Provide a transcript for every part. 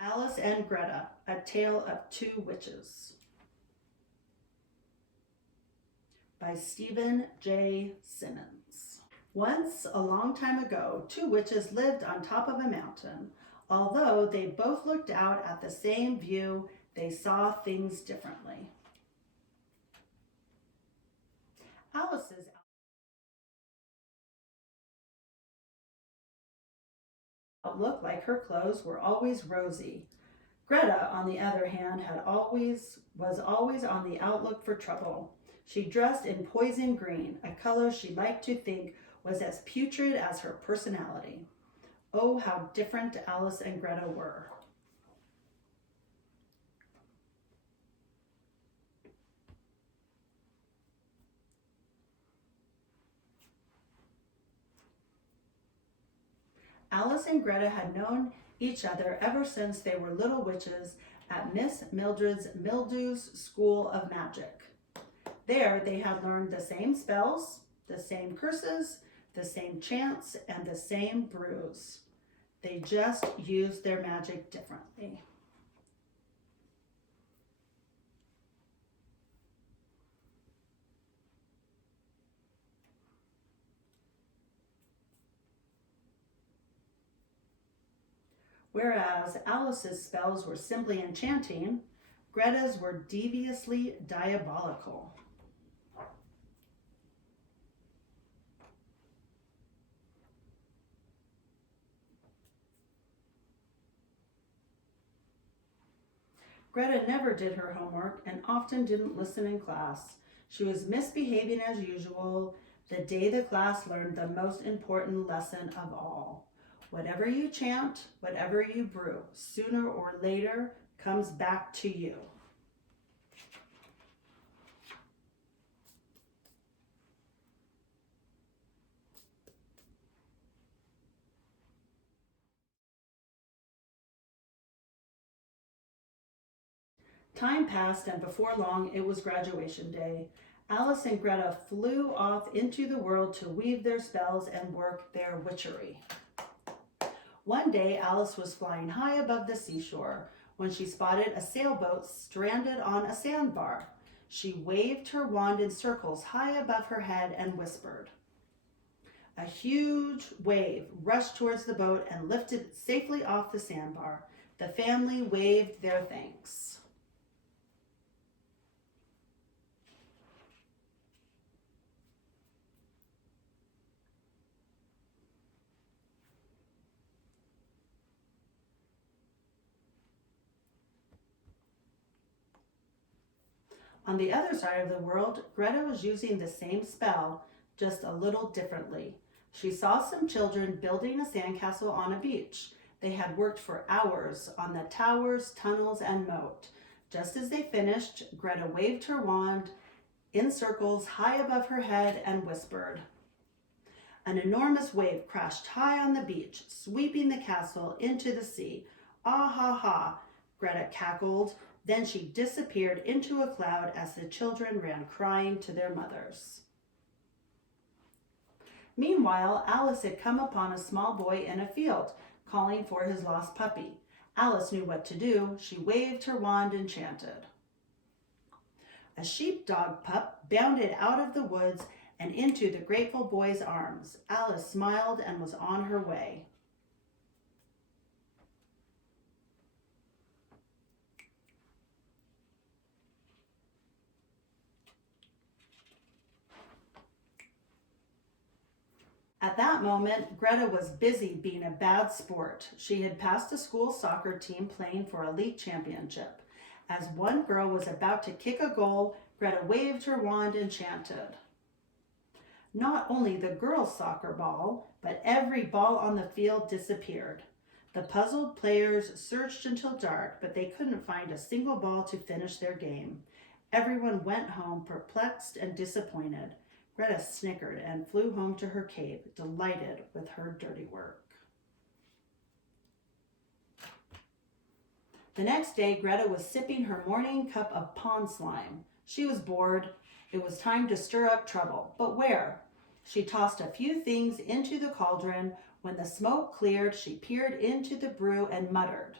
Alice and Greta, A Tale of Two Witches by Stephen J. Simmons. Once, a long time ago, two witches lived on top of a mountain. Although they both looked out at the same view, they saw things differently. Alice's outlook, like her clothes, were always rosy. Greta, on the other hand, was always on the outlook for trouble. She dressed in poison green, a color she liked to think was as putrid as her personality. Oh, how different Alice and Greta were. Alice and Greta had known each other ever since they were little witches at Miss Mildred's Mildew's School of Magic. There they had learned the same spells, the same curses, the same chants, and the same brews. They just used their magic differently. Whereas Alice's spells were simply enchanting, Greta's were deviously diabolical. Greta never did her homework and often didn't listen in class. She was misbehaving as usual the day the class learned the most important lesson of all. Whatever you chant, whatever you brew, sooner or later comes back to you. Time passed, and before long it was graduation day. Alice and Greta flew off into the world to weave their spells and work their witchery. One day, Alice was flying high above the seashore when she spotted a sailboat stranded on a sandbar. She waved her wand in circles high above her head and whispered. A huge wave rushed towards the boat and lifted it safely off the sandbar. The family waved their thanks. On the other side of the world, Greta was using the same spell, just a little differently. She saw some children building a sandcastle on a beach. They had worked for hours on the towers, tunnels, and moat. Just as they finished, Greta waved her wand in circles high above her head and whispered. An enormous wave crashed high on the beach, sweeping the castle into the sea. Ah ha ha, Greta cackled. Then she disappeared into a cloud as the children ran crying to their mothers. Meanwhile, Alice had come upon a small boy in a field, calling for his lost puppy. Alice knew what to do. She waved her wand and chanted. A sheepdog pup bounded out of the woods and into the grateful boy's arms. Alice smiled and was on her way. At that moment, Greta was busy being a bad sport. She had passed a school soccer team playing for a league championship. As one girl was about to kick a goal, Greta waved her wand and chanted. Not only the girls' soccer ball, but every ball on the field disappeared. The puzzled players searched until dark, but they couldn't find a single ball to finish their game. Everyone went home perplexed and disappointed. Greta snickered and flew home to her cave, delighted with her dirty work. The next day, Greta was sipping her morning cup of pond slime. She was bored. It was time to stir up trouble. But where? She tossed a few things into the cauldron. When the smoke cleared, she peered into the brew and muttered.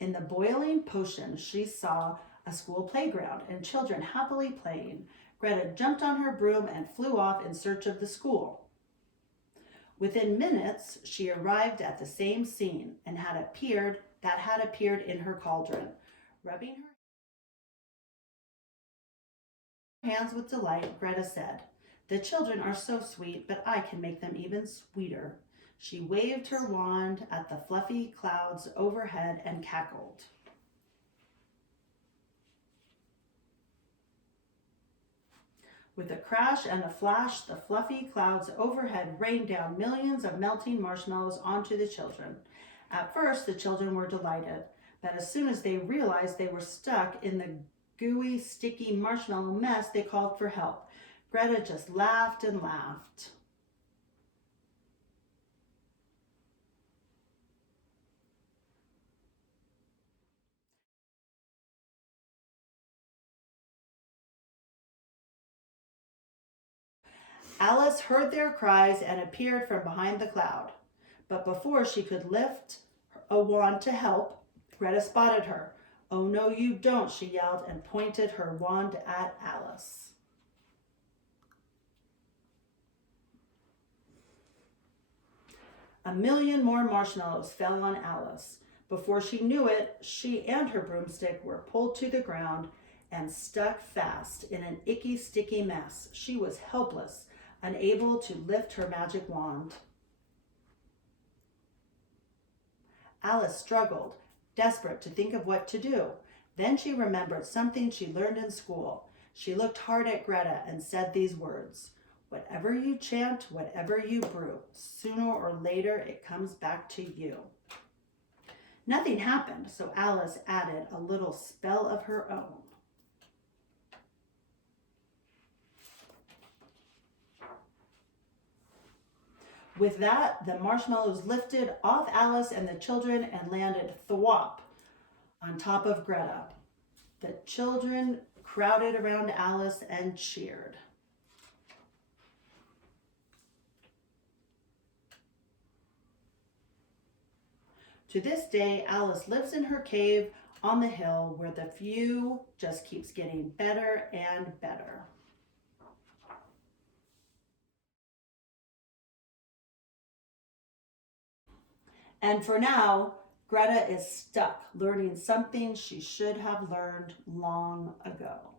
In the boiling potion, she saw a school playground and children happily playing. Greta jumped on her broom and flew off in search of the school. Within minutes, she arrived at the same scene and had appeared in her cauldron. Rubbing her hands with delight, Greta said, "The children are so sweet, but I can make them even sweeter." She waved her wand at the fluffy clouds overhead and cackled. With a crash and a flash, the fluffy clouds overhead rained down millions of melting marshmallows onto the children. At first, the children were delighted, but as soon as they realized they were stuck in the gooey, sticky marshmallow mess, they called for help. Greta just laughed and laughed. Alice heard their cries and appeared from behind the cloud. But before she could lift a wand to help, Greta spotted her. "Oh, no, you don't," she yelled and pointed her wand at Alice. A million more marshmallows fell on Alice. Before she knew it, she and her broomstick were pulled to the ground and stuck fast in an icky, sticky mess. She was helpless, unable to lift her magic wand. Alice struggled, desperate to think of what to do. Then she remembered something she learned in school. She looked hard at Greta and said these words: "Whatever you chant, whatever you brew, sooner or later it comes back to you." Nothing happened, so Alice added a little spell of her own. With that, the marshmallows lifted off Alice and the children and landed thwop on top of Greta. The children crowded around Alice and cheered. To this day, Alice lives in her cave on the hill where the view just keeps getting better and better. And for now, Greta is stuck learning something she should have learned long ago.